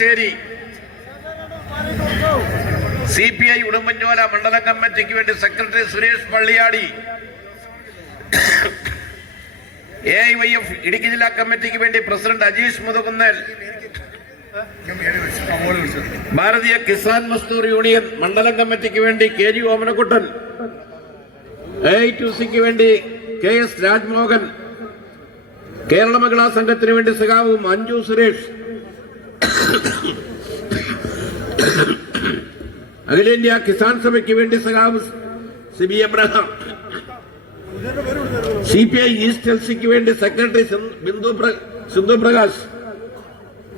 ശരി CPI ഉടുമ്പൻചോല മണ്ഡലം കമ്മിറ്റിക്ക് വേണ്ടി സെക്രട്ടറി സുരേഷ് പള്ളിയാടി, AIYF ഇടുക്കി ജില്ലാ കമ്മിറ്റിക്ക് വേണ്ടി പ്രസിഡന്റ് അജീഷ് മുതുകുന്നേൽ, ഭാരതീയ കിസാൻ മസ്ദൂർ യൂണിയൻ മണ്ഡലം കമ്മിറ്റിക്ക് വേണ്ടി KG ഓമനക്കുട്ടൻ, AITUCക്ക് വേണ്ടി KS രാജ്മോഹൻ, കേരള മഹിളാ സംഘത്തിന് വേണ്ടി സഖാവ് മഞ്ജു സുരേഷ്, അഖിലേന്ത്യാ കിസാൻ സഭയ്ക്ക് വേണ്ടി സഖാവ് സിബി എബ്രഹാം, CPI ഈസ്റ്റ് എൽസിക്ക് വേണ്ടി സെക്രട്ടറി സിന്ധു പ്രകാശ്,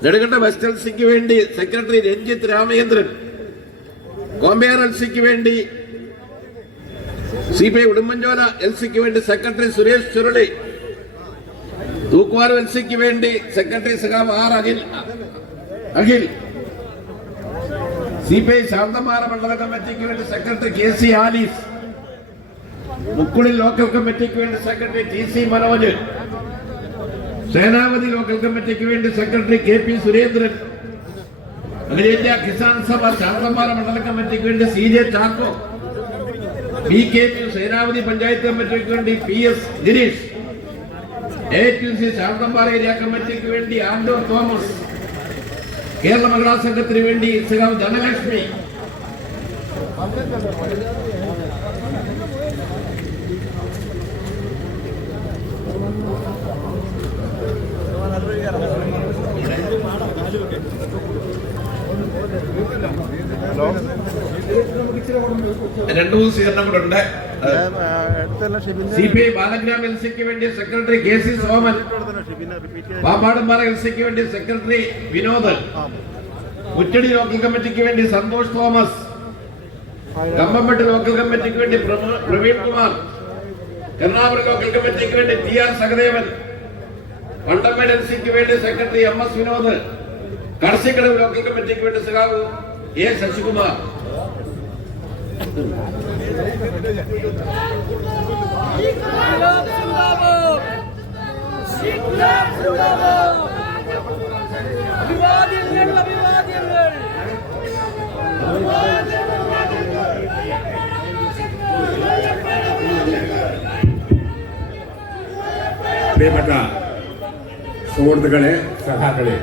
നെടുങ്കണ്ട വെസ്റ്റ് എൽസിക്ക് വേണ്ടി സെക്രട്ടറി രഞ്ജിത്ത് രാമചന്ദ്രൻ, കോമ്പയർ എൽസിക്ക് വേണ്ടി CPI ഉടുമ്പൻചോല എൽസിക്ക് വേണ്ടി സെക്രട്ടറി സുരേഷ് ചുരുളി, തൂക്കുവാരം എൽസിക്ക് വേണ്ടി സെക്രട്ടറി സഖാവ് R അഖിൽ, CPI ശാന്തമാറ മണ്ഡല കമ്മിറ്റിക്ക് വേണ്ടി സെക്രട്ടറി KC ആലീസ്, മുക്കുളിൽ ലോക്കൽ കമ്മിറ്റിക്ക് വേണ്ടി സെക്രട്ടറി TC മനോജ്, സേനാപതി ലോക്കൽ കമ്മിറ്റിക്ക് വേണ്ടി സെക്രട്ടറി KP സുരേന്ദ്രൻ, അഖിലേന്ത്യാ കിസാൻ സഭ ശാന്തമാറ മണ്ഡല കമ്മിറ്റിക്ക് വേണ്ടി CJ ചാക്കോ, BKP സേനാപതി പഞ്ചായത്ത് കമ്മിറ്റിക്ക് വേണ്ടി PS ഗിരീഷ്, AITUC ശാന്തമാറ ഏരിയ കമ്മിറ്റിക്ക് വേണ്ടി ആൻഡോ തോമസ്, കേരള മഹിളാ സംഘത്തിന് വേണ്ടി സഖാവ് ധനലക്ഷ്മി, രണ്ടു സ്വീകരണം കൂടെ ഉണ്ട്. CPI ബാലഗ്രാം എൽസിക്ക് വേണ്ടി സെക്രട്ടറി KC സോമൻ, പാമ്പാടുംപാറ എൽസിക്ക് വേണ്ടി സെക്രട്ടറി വിനോദ്, മുറ്റടി ലോക്കൽ കമ്മിറ്റിക്ക് വേണ്ടി സന്തോഷ് തോമസ്, കമ്പംപെട്ട് ലോക്കൽ കമ്മിറ്റിക്ക് വേണ്ടി പ്രവീൺ കുമാർ, എറണാകുളം ലോക്കൽ കമ്മിറ്റിക്ക് വേണ്ടി TR സഹദേവൻ, പണ്ടമ്മേട് എൽസിക്ക് വേണ്ടി സെക്രട്ടറി MS വിനോദ്, കടസിക്കടവ് ലോക്കൽ കമ്മിറ്റിക്ക് വേണ്ടി സഖാവ് A ശശികുമാർ. പ്രിയപ്പെട്ട സുഹൃത്തുക്കളെ, സഖാക്കളെ,